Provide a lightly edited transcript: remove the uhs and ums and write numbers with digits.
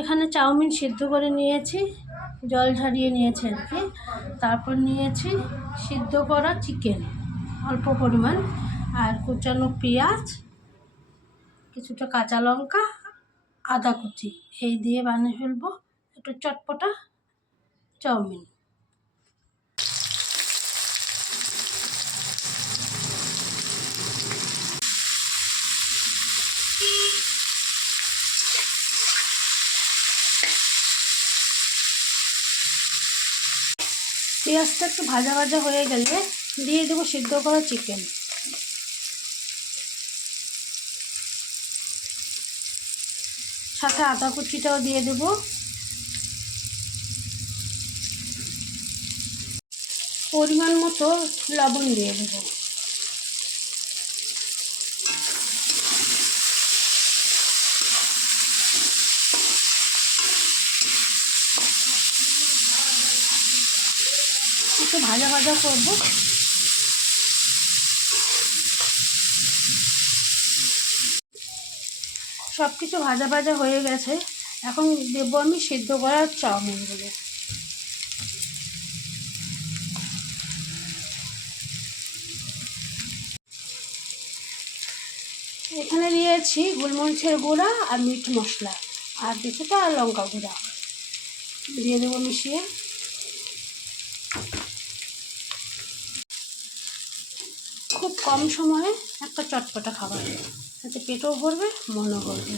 এখানে চাউমিন সিদ্ধ করে নিয়েছি, জল ঝরিয়ে নিয়েছি আর কি। তারপর নিয়েছি সিদ্ধ করা চিকেন অল্প পরিমাণ, আর কুচানো পেঁয়াজ, কিছুটা কাঁচা লঙ্কা, আদা কুচি, এই দিয়ে বানিয়ে ফেলবো একটু চটপটা চাউমিন। পেঁয়াজটা একটু ভাজা ভাজা হয়ে গেলে দিয়ে দেবো সিদ্ধ করা চিকেন। সাথে আদা কুচিটাও দিয়ে দেবো। পরিমাণ মতো লবণ দিয়ে দেবো। একটু ভাজা ভাজা করবো। সব কিছু ভাজা ভাজা হয়ে গেছে, এখন দেবো আমি সিদ্ধ করা চাউমিনগুলো। এখানে নিয়েছি গোলমরিচের গুঁড়া আর মিট মশলা আর কিছুটা লঙ্কা গুঁড়া দিয়ে দেবো মিশিয়ে। খুব কম সময়ে একটা চটপটা খাবার, যাতে পেটও ভরবে মনও ভরবে।